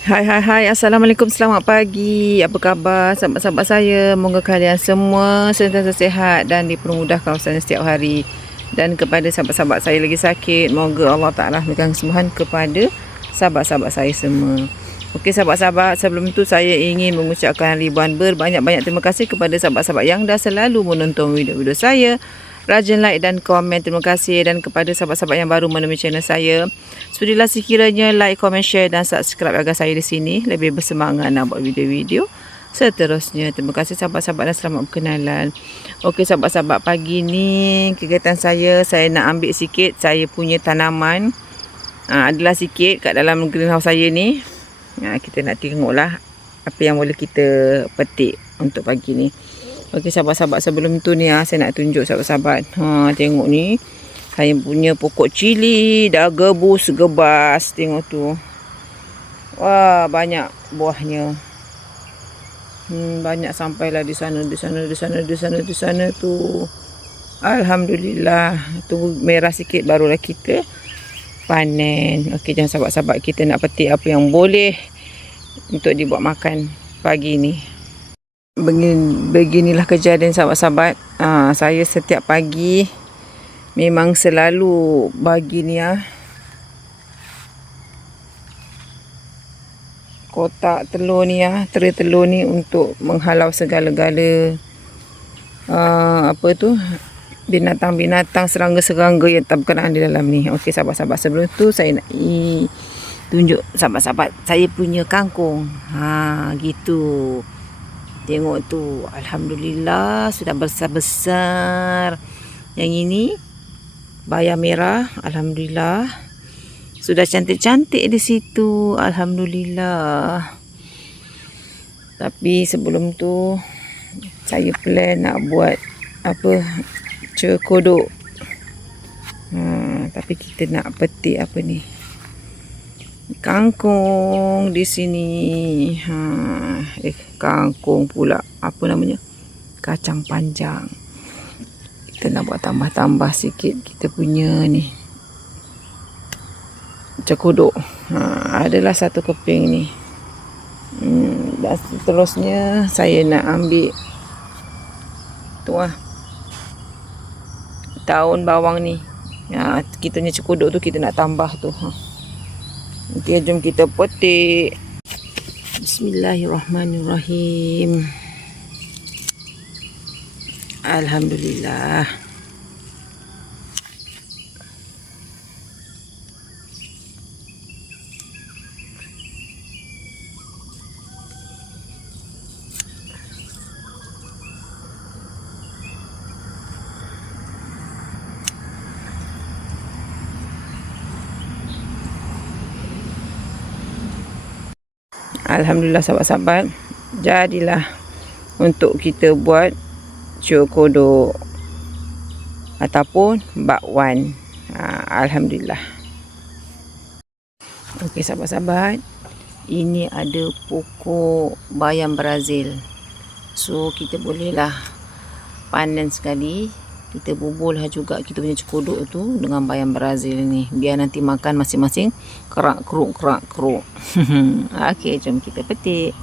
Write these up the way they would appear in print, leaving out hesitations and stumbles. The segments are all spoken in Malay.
Hai, Assalamualaikum, selamat pagi. Apa khabar sahabat-sahabat saya? Moga kalian semua sentiasa sihat dan dipermudahkan urusan setiap hari. Dan kepada sahabat-sahabat saya lagi sakit, moga Allah Ta'ala memberikan kesembuhan kepada sahabat-sahabat saya semua. Okey sahabat-sahabat, sebelum itu saya ingin mengucapkan ribuan berbanyak-banyak terima kasih kepada sahabat-sahabat yang dah selalu menonton video-video saya. Rajin like dan komen, terima kasih. Dan kepada sahabat-sahabat yang baru menemui channel saya, sudilah sekiranya like, komen, share dan subscribe agar saya di sini lebih bersemangat nak buat video-video seterusnya. Terima kasih sahabat-sahabat dan selamat berkenalan. Okey sahabat-sahabat, pagi ni kegiatan saya nak ambil sikit saya punya tanaman. Adalah sikit kat dalam greenhouse saya ni. Kita nak tengoklah apa yang boleh kita petik untuk pagi ni. Okey sahabat-sahabat, sebelum tu ni saya nak tunjuk sahabat-sahabat. Tengok ni. Saya punya pokok cili dah gebus gebas. Tengok tu. Wah, banyak buahnya. Banyak sampailah di sana tu. Alhamdulillah. Tunggu merah sikit barulah kita panen. Okey, jangan sahabat-sahabat, kita nak petik apa yang boleh untuk dibuat makan pagi ni. Beginilah kejadian sahabat-sahabat. Saya setiap pagi memang selalu bagi ni kotak telur ni tray telur ni untuk menghalau segala-gala binatang-binatang, serangga-serangga yang tak berkenaan di dalam ni. Okey sahabat-sahabat, sebelum tu saya nak tunjuk sahabat-sahabat saya punya kangkung. Gitu. Tengok tu, alhamdulillah sudah besar-besar. Yang ini bayam merah, alhamdulillah. Sudah cantik-cantik di situ, alhamdulillah. Tapi sebelum tu saya plan nak buat cekodok. Tapi kita nak petik apa ni? Kangkung di sini. Kangkung pula. Apa namanya? Kacang panjang. Kita nak buat tambah-tambah sikit kita punya ni. Cekodok. Adalah satu keping ni. Dan seterusnya saya nak ambil tu daun bawang ni. Kita punya cekodok tu kita nak tambah tu. Okey, jom kita petik. Bismillahirrahmanirrahim. Alhamdulillah. Alhamdulillah sahabat-sahabat, jadilah untuk kita buat cekodok ataupun bakwan. Alhamdulillah. Okey sahabat-sahabat, ini ada pokok bayam Brazil. So kita bolehlah panen sekali. Kita buburlah juga kita punya cekodok tu dengan bayam Brazil ni. Biar nanti makan masing-masing kerak-keruk. Okey, jom kita petik.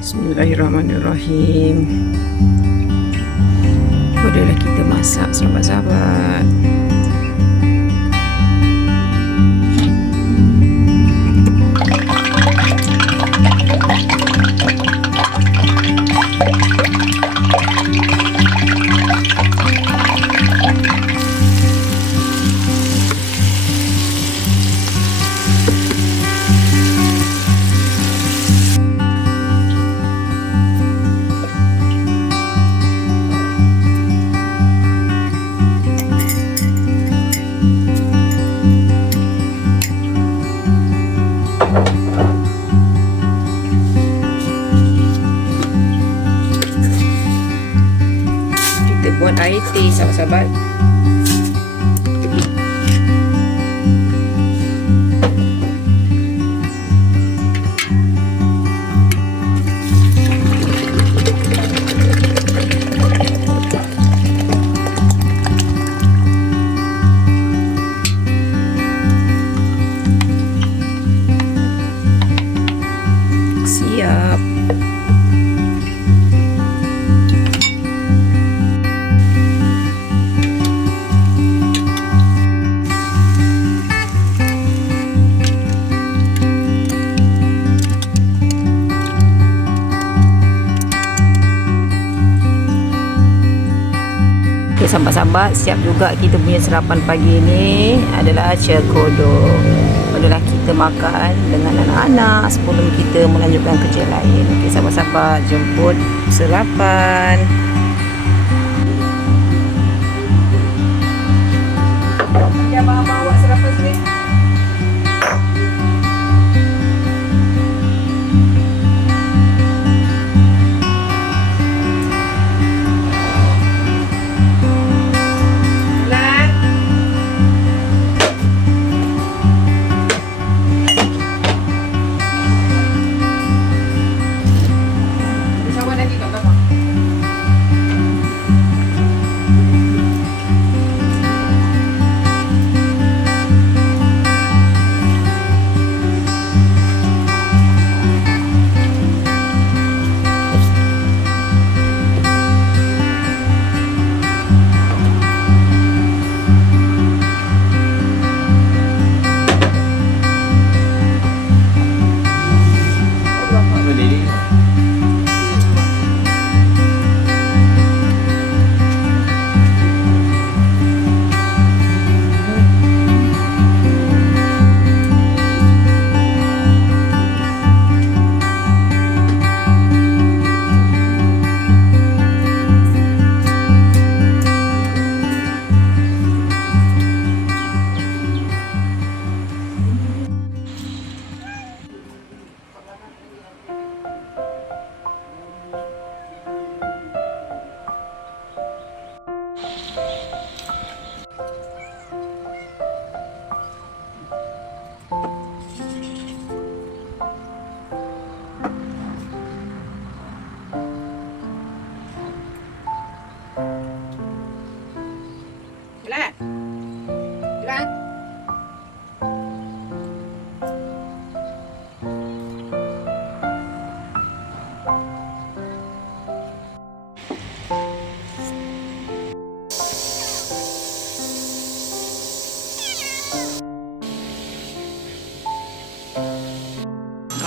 Bismillahirrahmanirrahim. Bolehlah kita masak, sahabat-sahabat. Buat air teh, sahabat-sahabat. Siap. Okay, sahabat-sahabat, siap juga kita punya sarapan pagi ni adalah cekodok. Bolehlah kita makan dengan anak-anak sebelum kita melanjutkan kerja lain. Okay, sahabat-sahabat, jemput sarapan. Ya, abang bawa sarapan sini.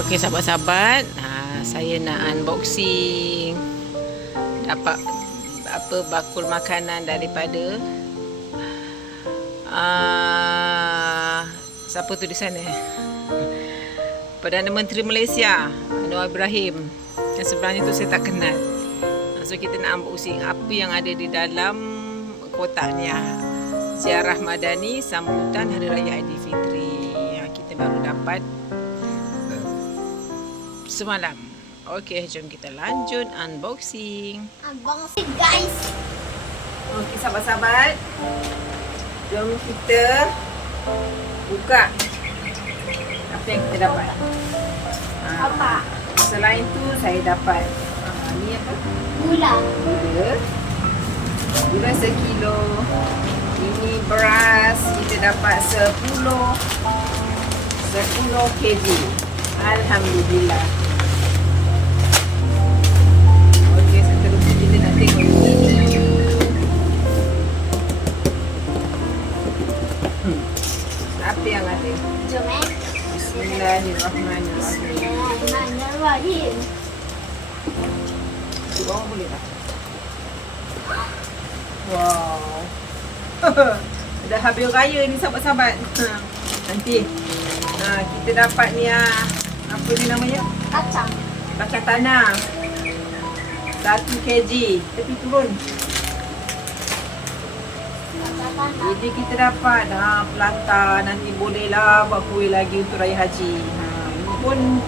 Okey, sahabat-sahabat, saya nak unboxing dapat apa bakul makanan daripada siapa tu di sana? Perdana Menteri Malaysia, Anwar Ibrahim. Yang sebenarnya tu saya tak kenal. So kita nak unboxing apa yang ada di dalam kotaknya. Ziarah Madani sambutan Hari Raya Aidilfitri. Kita baru dapat semalam. Okey, jom kita lanjut unboxing. Unboxing, guys. Okey, sahabat-sahabat, jom kita buka apa yang kita dapat. Apa? Selain tu saya dapat ni apa? Gula. Gula sekilo. Ini beras, kita dapat 10 kg. Alhamdulillah. bawang boleh tak? Wow. Dah habis raya ni sahabat-sahabat. Nanti kita dapat ni apa ni namanya? Kacang. Kacang tanah 1 kg. Tepi turun. Kacang tanah. Jadi kita dapat pelantar. Nanti bolehlah buat kuih lagi untuk raya haji. Ini pun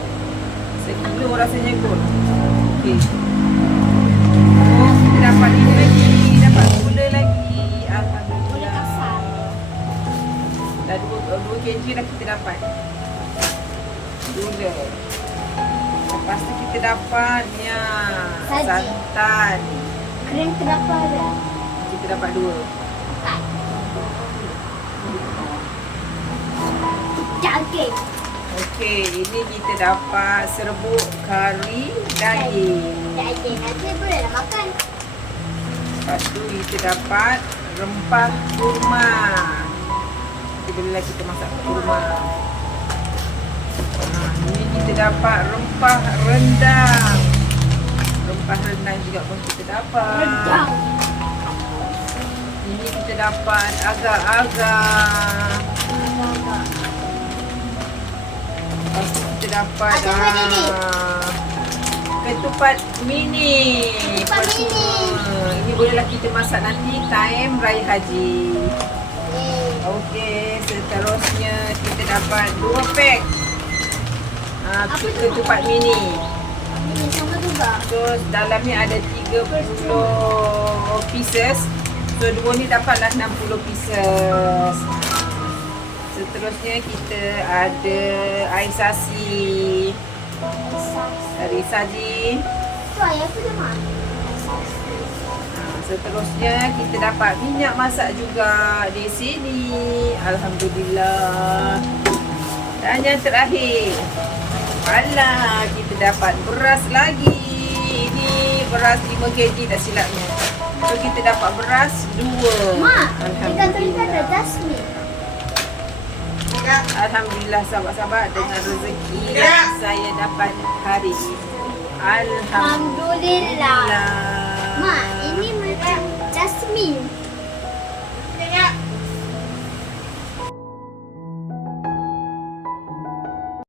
sekilo rasanya kot. Okey. Kita dapat ini lagi. Dapat gula lagi. Gula Alhamdulillah. kasar. Dah 2 kg dah kita dapat gula. Lepas tu kita dapat Saji. santan. Krim kenapa ada? Kita dapat 2. Empat. Daging. Okey, ini kita dapat serbuk kari daging. Daging. Nanti bolehlah makan. Lepas tu kita dapat rempah kurma. Kita bolehlah kita masak kurma. Ini kita dapat rempah rendang. Rempah rendang juga pun kita dapat. Rendang. Ini kita dapat agar-agar. Lepas tu kita dapat Ada apa ni? ketupat mini. Ketupat mini. Ini bolehlah kita masak nanti time raya haji. Okey, seterusnya kita dapat 2 pack Apa tu? ketupat mini. Ini sama juga. Terus dalamnya ada 30 pieces. So 2 ni dapatlah 60 pieces. Seterusnya kita ada air sasi dari Saji. Tu ayah tu dia mana? Seterusnya kita dapat minyak masak juga di sini. Alhamdulillah. Dan yang terakhir, alah, kita dapat beras lagi. Ini beras 5 kg tak silapnya. So kita dapat beras 2. Mak, kita ada jasmine. Alhamdulillah sahabat-sahabat, dengan rezeki saya dapat hari ini. Alhamdulillah. Alhamdulillah.